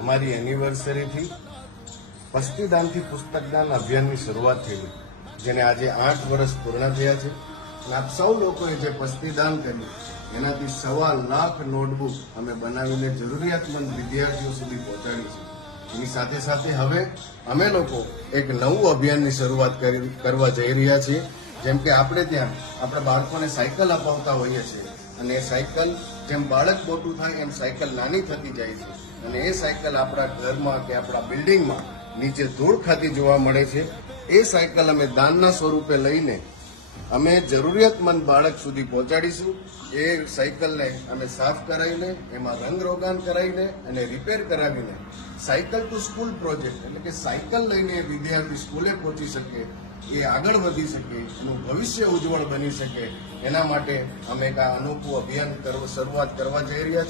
અમારી એનિવર્સરીથી પસ્તીદાનથી પુસ્તકદાન અભિયાનની શરૂઆત થયેલી, જેને આજે 8 વર્ષ પૂર્ણ થયા છે. અને આપ સૌ લોકોએ જે પસ્તીદાન કર્યું એનાથી 1.25 લાખ નોટબુક અમે બનાવીને જરૂરિયાતમંદ વિદ્યાર્થીઓ સુધી પહોંચાડી છે. એની સાથે સાથે હવે અમે લોકો એક નવું અભિયાનની શરૂઆત કરવા જઈ રહ્યા છીએ. જેમ કે આપણે ત્યાં આપણા બાળકોને સાયકલ અપાવતા હોઈએ છીએ, અને એ સાયકલ જેમ બાળક મોટું થાય એમ સાયકલ નાની થતી જાય છે, અને એ સાયકલ આપણા ઘરમાં કે આપણા બિલ્ડિંગમાં નીચે ધૂળ ખાતી જોવા મળે છે. એ સાયકલ અમે દાનના સ્વરૂપે લઈને અમે જરૂરિયાતમંદ બાળક સુધી પહોંચાડીશું. એ સાયકલને અમે સાફ કરાવીને એમાં રંગરોગાન કરાવીને અને રિપેર કરાવીને સાયકલ ટુ સ્કૂલ પ્રોજેક્ટ, એટલે કે સાયકલ લઈને વિદ્યાર્થી સ્કૂલે પહોંચી શકે, એ આગળ વધી શકે, એનું ભવિષ્ય ઉજ્જવળ બની શકે, એના માટે અમે એક આ અનોખું અભિયાન શરૂઆત કરવા જઈ રહ્યા છીએ.